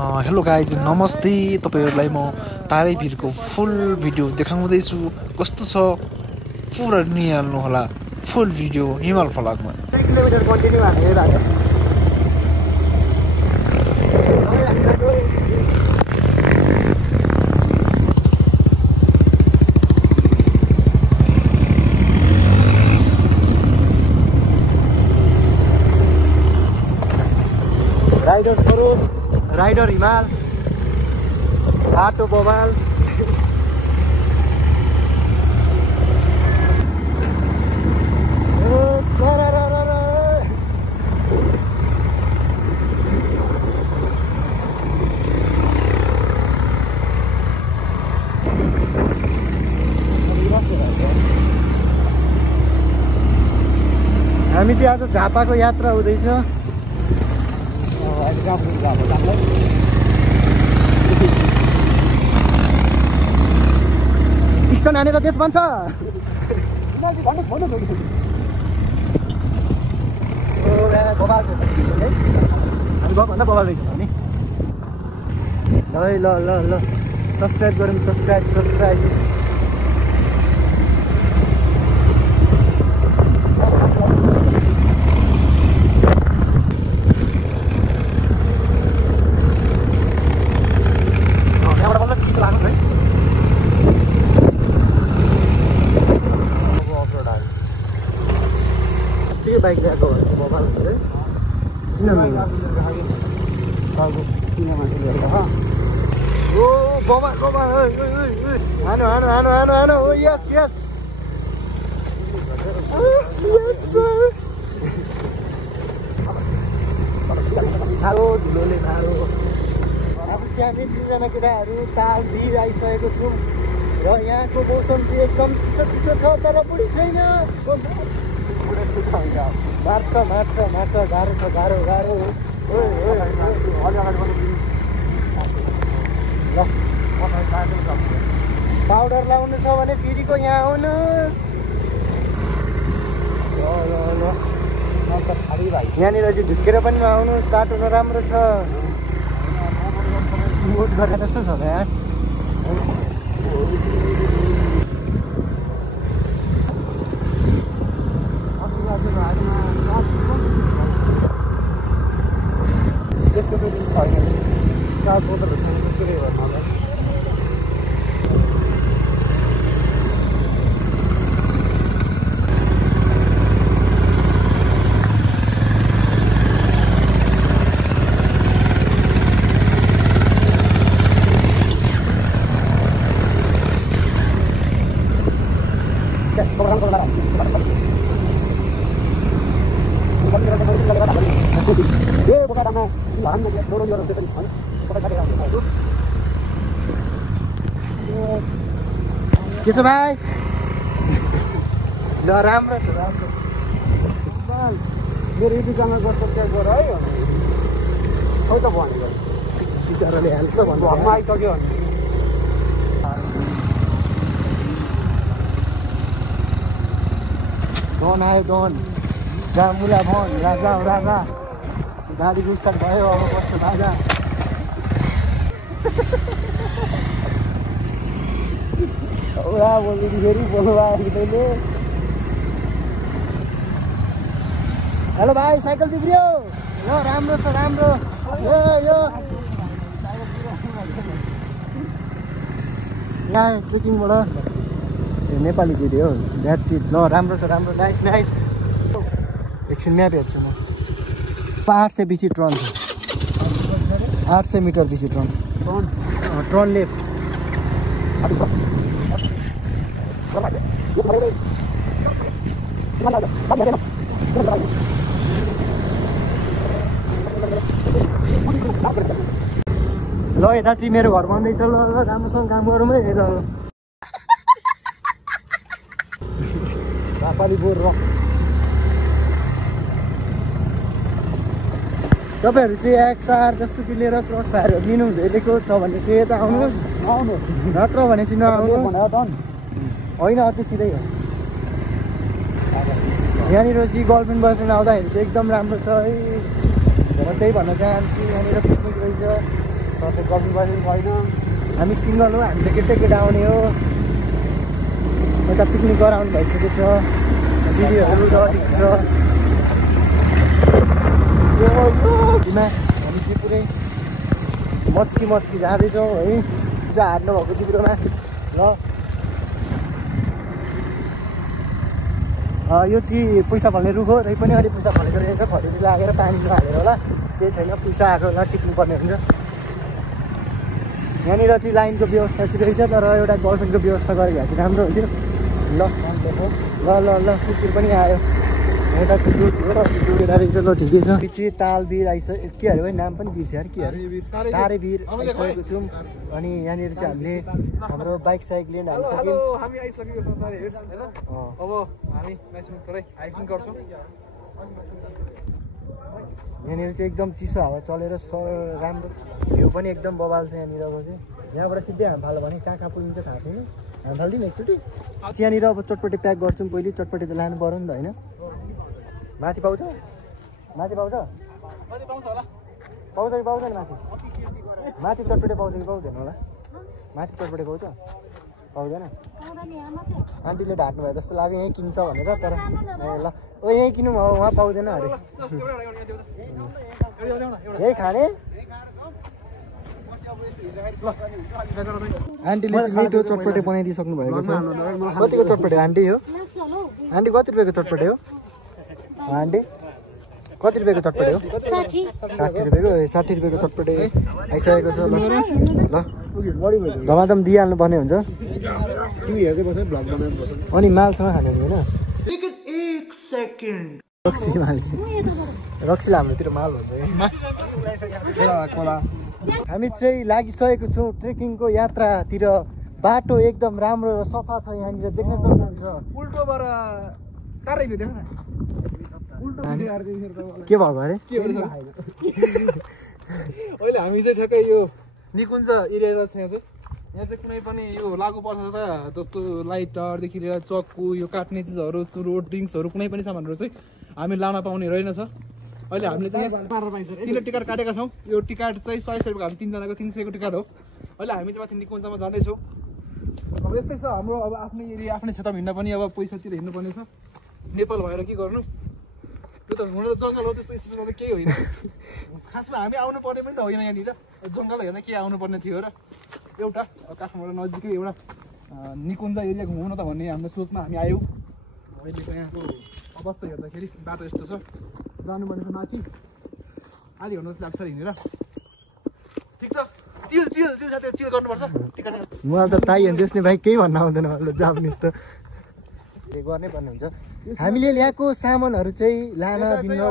Hello guys नमस्ते। तपाईहरुलाई म तारेभिरको फुल भिडियो देखाउँदैछु। कस्तो छ पुरा निहाल्नु होला फुल भिडियो हिमाल फलकमा। 1 किलोमिटर कन्टिन्यू हानेर आयो। राइडर सरोज, राइडर हिमाल, बाटो बवाल। हामी चाहिँ आज झापाको यात्रा हुँदैछ। स्टन हानेर देश बन्छ। ल ल ल सब्सक्राइब गरौँ, सब्सक्राइब। बाइक ल्याएको मोबाइल हानो यस ढुलोले मारो। अब चाहिँ हामी 3जना केटाहरू ताल भिर आइसकेको छौँ र यहाँको मौसम चाहिँ एकदम चिसो छ, तर बुढी छैन। मार्छ गाह्रो। पाउडर लाउनु छ भने फेरिको यहाँ आउनुहोस्। यहाँनिर चाहिँ झुक्केर पनि आउनुहोस्, बाटो नराम्रो छ। मोड गरेर जस्तो छ यहाँ। के छ भाइ? ल राम्रो छ, मेरो युट्युब च्यानल सब्सक्राइब गर है। खै त भन्यो बिचाराले हेल्प त भन्नु घरमा आइसक्यो भने। डन आयो डन, जामुला भन राजा गाडीको स्टार्ट भयो। अब बस्छ राजा। फेरि बोल्नु आयो। हेलो भाइ, साइकल बिग्रियो। ल राम्रो छ, राम्रो यो यहाँ ट्रेकिङबाट नेपाली भिडियो द्याट सिट। ल राम्रो छ, राम्रो, नाइस। एकछिन म्याप हेर्छु म। 800 बेसी ट्रन छ, 800 मिटर बेसी ट्रन लेफ्ट। ल यता चाहिँ मेरो घर बन्दैछ। ल राम्रोसँग काम गरौँ है। ल नेपाली बोर र तपाईहरु चाहिँ XR जस्तो कि लिएर क्रस फायरहरु लिनु हुँदैको छ भने चाहिँ यता आउनुहोस्, नत्र भने चाहिँ नआउनुहोस्। होइन अति सिधै हो। यहाँनिर चाहिँ गर्लफ्रेन्ड बोयफ्रेन्ड आउँदाखेरि चाहिँ एकदम राम्रो छ है। म त्यही भन्न चाहन्छु। यहाँनिर पिकनिक रहेछ, तपाईँ कफी पनि छैन हामी सिङ्गल हो हामी त केटा आउने हो यता पिकनिक गराउनु भइसकेको छ दिदीहरू अलिक छ हामी चाहिँ पुरै मच्की जाँदैछौँ है पूजा हार्नु भएको जिब्रोमा ल यो चाहिँ पैसा फल्ने रुख हो रै पनि अलिक पैसा फलेको रहेछ खडेरी लागेर पानीमा हालेर होला केही छैन पैसा आएको होला टिप्नु पर्ने हुन्छ यहाँनिर चाहिँ लाइनको व्यवस्था चाहिँ रहेछ तर एउटा गर्लफ्रेन्डको व्यवस्था गरेको भए चाहिँ राम्रो हुन्थ्यो ल कुकुर पनि आयो यता कुकुर रहेछ ल ठिकै छ पछि तालबिर आइसक्यो के अरे भाइ नाम पनि बिर्स्यो के अरे तारेबिर आइसकेको छौँ अनि यहाँनिर चाहिँ हामीले हाम्रो बाइक साइक्लिङ हालिसक्यौँ हामी आइसकेको छौँ अब हामी थोरै हाइकिङ गर्छौँ यहाँनिर चाहिँ एकदम चिसो हावा चलेर राम्रो भ्यू पनि एकदम बबाल छ यहाँनिरको चाहिँ यहाँबाट सिधै हाम फाल्यो भने कहाँ पुगिन्छ थाहा छैन हाम फालिदिउँ एकचोटि यहाँनिर अब चटपटे प्याक गर्छौँ पहिले चटपटे त लानु पऱ्यो नि त होइन माथि पाउँछ पाउँछ कि पाउँदैन माथि चटपटे पाउँछ कि पाउँदैन होला माथि चटपटे पाउँछ पाउँदैन आन्टीले ढाट्नु भयो जस्तो लाग्यो यहीँ किन्छ भनेर तर ल ओ यहीँ किनौँ उहाँ पाउँदैन अरे यही खाने आन्टीले मिठो चटपटे बनाइदिइसक्नु भएको छ कतिको चटपटे आन्टी हो आन्टी कति रुपियाँको चटपटे हो आन्टी कति रुपियाँको चटपटे हो 60 रुपियाँको चटपटे आइसकेको छ ल धमाधम दिइहाल्नु पर्ने हुन्छ अनि मालसँग खाने होइन रक्सीले हाम्रोतिर माल हुन्छ हामी चाहिँ लागिसकेको छौँ ट्रेकिङको यात्रातिर बाटो एकदम राम्रो र सफा छ यहाँनिर देख्न सक्नुहुन्छ उल्टोबाट तारै भिड देख्न के भएको अरे अहिले हामी चाहिँ ठ्याक्कै यो निकुञ्ज एरिया छ यहाँ चाहिँ कुनै पनि यो लागु पर्छ जस्तो लाइटरदेखि लिएर चक्कु यो काट्ने चिजहरू चुरोट ड्रिङ्क्सहरू कुनै पनि सामानहरू चाहिँ हामी लान पाउने रहेनछ अहिले हामीले चाहिँ तिनीहरू टिकट काटेका छौँ यो टिकट चाहिँ 100 रुपियाँको हामी 3 जनाको 300 को टिकट हो अहिले हामी चाहिँ माथि निकुञ्जमा जाँदैछौँ अब यस्तै छ हाम्रो अब आफ्नै एरिया आफ्नै क्षेत्रमा हिँड्न पनि अब पैसातिर हिँड्नुपर्ने छ नेपाल भएर के गर्नु त्यो त हुन त जङ्गल हो त्यस्तो स्पेसल त केही होइन खासमा हामी आउनु पर्ने पनि त होइन यहाँनिर जङ्गल हेर्न के आउनु पर्ने थियो र एउटा काठमाडौँ नजिकै एउटा निकुञ्ज एरिया घुमाउन त भन्ने हाम्रो सोचमा हामी आयौँ अहिलेको यहाँको अवस्था हेर्दाखेरि बाटो यस्तो छ जानुपर्ने छ माथि आधी घन्टा लाग्छ हिँडेर ठिक छ चिल साथै चिल गर्नुपर्छ मलाई त ताइहाल्छ त्यसले भाइ केही भन्न आउँदैन जापानिज त गर्नै पर्ने हुन्छ हामीले ल्याएको सामानहरू चाहिँ लान दिनु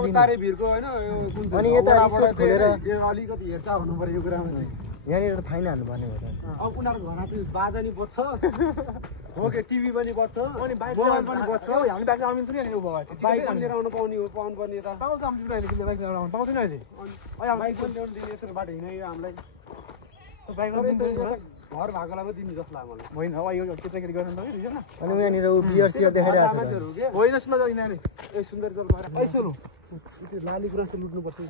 अनि यता खोलेर अलिकति हेरचाह हुनु पर्यो यो कुरामा चाहिँ यहाँनिर फाइन हाल्नुपर्ने हो त अब उनीहरूको घरमा चाहिँ बाजा नि बज्छ हो कि टिभी पनि बज्छ अनि मोबाइल पनि बज्छ हामी बाइक आउनु पनि नि बाइक पनि लिएर आउनु पाउनु पर्ने यता पाउँछ हामी बाइक लिएर आउनु पाउँदैन अहिले बाइक पनि ल्याउनु दिने यत्रो बाटो हिँड्यो हामीलाई बाइक घर भएकोलाई पो दिनु जस्तो लाग्यो मलाई होइन अब यो केटाकेटी गर्नु त रिजन अनि यहाँनिर बियर सियर देखाइरहेको छ होइन सुन यिनीहरूले ए सुन्दर जल भएर ऐसो लु लाली गुराँस लुट्नुपर्छ नि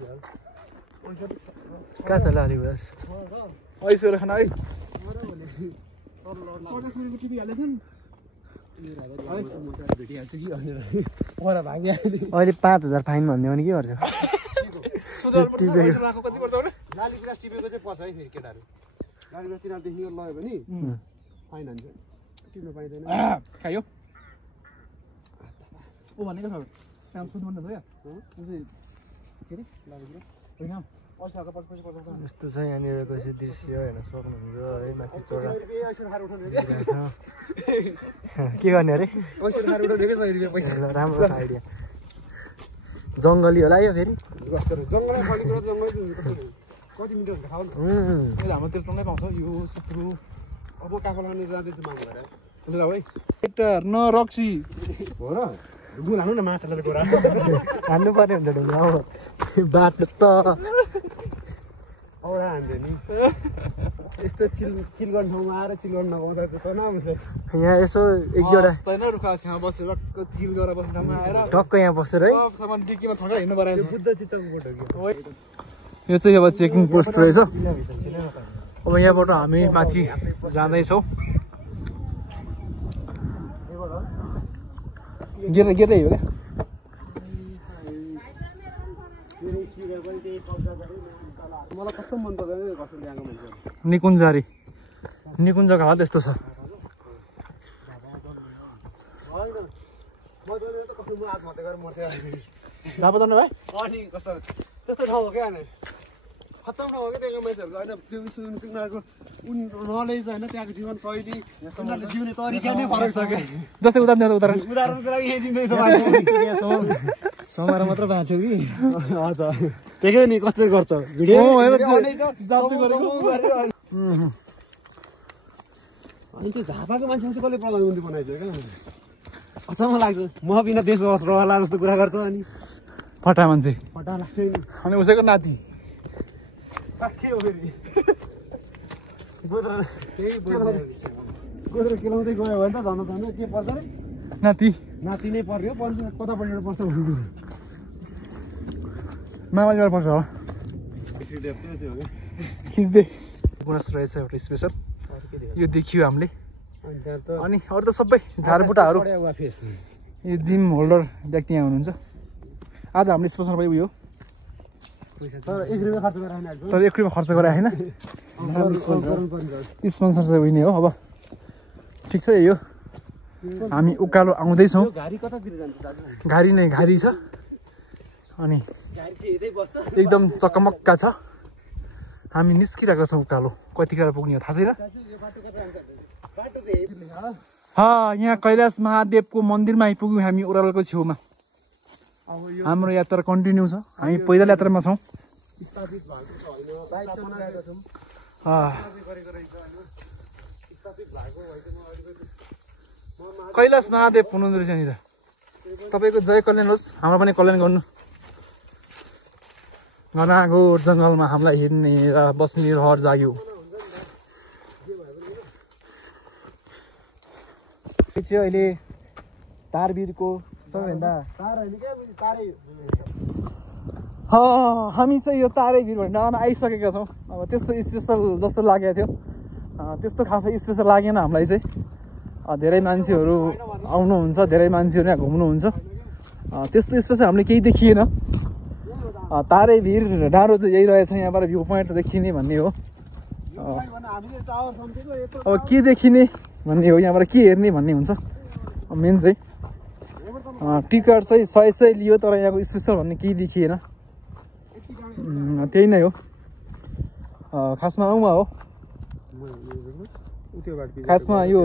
कहाँ छ लाली गुराँस ऐसो खाना है 50 रुपियाँको टिभी हालेछ नि भेटिहाल्छ कि भनेर भाग्यो अहिले 5000 फाइन भन्ने भने के गर्छ कति पर्छ लाली गुराँस टिपेको चाहिँ पर्छ है फेरि केटाहरू लाली गुराँस तिनीहरूदेखि लयो भने फाइन हान्छ टिप्न पाइँदैन खायो ऊ भनेको छ काम सुन्नु पर्ने भयो के अरे लाली गुराँस होइन यस्तो छ यहाँनिरको चाहिँ दृश्य हेर्न सक्नुहुन्छ है माथि चढा के गर्ने अरे राम्रो छ आइडिया जङ्गली होला यो फेरि कति मिटर खाऊ हाम्रोतिर टङ्गै पाउँछ यो सुत्रु अब काको लाने जाँदैछु माग भएर है हेक्टर न रक्सी हो र ढुङ्गा हाल्नु न माछालाई गोरा हान्नु पर्ने हुन्छ ढुङ्गा बाटो त औरा हान्थ्यो नि यस्तो चिल गर्ने ठाउँमा आएर चिल गर्न नपाउँदा त नआउँछ यहाँ यसो एक दुईवटा रुखा छेउमा बसेर चिल गरेर बस्ने ठाउँमा आएर टक्क यहाँ बसेर है सामान डिक्कीमा थकेर हिँड्नु परेको छ बुद्ध चित्तको फोटो यो चाहिँ अब चेकिङ पोस्ट रहेछ। अब यहाँबाट हामी माथि जाँदैछौँ। गेटै हो क्या। मलाई कस्तो मन पर्दैन कसरी ल्याएको मान्छे निकुञ्जको हाल त्यस्तो छ। होइन म जाने त कसरी म आत्महत्या गरेर मर्थेँ जाँदा जानु भाइ अनि कस्तो त्यस्तो ठाउँ हो क्या होइन खत्तम ठाउँ हो क्या त्यहाँको मान्छेहरूको होइन त्यो उनीहरूको नलेज होइन त्यहाँको जीवनशैली उनीहरूले जिउने तरिका नै फरक छ क्या। जस्तै उदाहरणको लागि यहाँ जिउँदैछ समाएर मात्र भएको छ कि हजुर त्यही नि कसरी गर्छ भिडियो अनि त्यो झापाको मान्छे चाहिँ कसले प्रधानमन्त्री बनाइदियो क्या अचम्म लाग्छ। म बिना देश रहला जस्तो कुरा गर्छ अनि फटा मान्छे फटा लाग्थ्यो नि। अनि उसैको नाति के हो फेरि गोद्रो केलाउँदै गयो भने त झन् के पर्छ अरे नाति नै पर्यो कतापट्टिबाट पर्छ मामालीबाट पर्छ होला खिच्दै गुणस्तर रहेछ एउटा स्पेसल यो देखियो हामीले। अनि अरू त सबै झारबुटाहरू यो जिम होल्डर व्यक्ति यहाँ हुनुहुन्छ। आज हामीले स्पेसल भयो उयो तर 1 रुपैयाँ खर्च गरेर आइहाल्छ तर 1 रुपैयाँ खर्च गरे होइन स्पोन्सर चाहिँ उयो नै हो। अब ठिक छ यो हामी उकालो आउँदैछौँ। घारी छ अनि एकदम चकमक्का छ। हामी निस्किरहेको छौँ उकालो कतिखेर पुग्ने हो थाहा छैन। यहाँ कैलाश महादेवको मन्दिरमा आइपुग्यौँ हामी ओह्रालोको छेउमा। हाम्रो यात्रा कन्टिन्यू छ। हामी पैदल यात्रामा छौँ। कैलाश महादेव हुनुहुँदो रहेछ नि त। तपाईँको जय कल्याण होस् हाम्रो पनि कल्याण गर्नु। घनाघोर जङ्गलमा हामीलाई हिँड्ने र बस्ने रहर जाग्यो। अहिले तारवीरको सबैभन्दा हामी चाहिँ यो तारे भिर भन्ने ठाउँमा आइसकेका छौँ। अब त्यस्तो स्पेसल जस्तो लागेको थियो त्यस्तो खासै स्पेसल लागेन हामीलाई चाहिँ। धेरै मान्छेहरू आउनुहुन्छ धेरै मान्छेहरू यहाँ घुम्नुहुन्छ त्यस्तो स्पेसल हामीले केही देखिएन। तारे भिर डाँडो चाहिँ यही रहेछ यहाँबाट भ्यू पोइन्ट देखिने भन्ने हो। अब के देखिने भन्ने हो यहाँबाट के हेर्ने भन्ने हुन्छ मेन चाहिँ। टिकट चाहिँ 100 लियो तर यहाँको स्पेसल भन्ने केही देखिएन त्यही नै हो खासमा। हो खासमा यो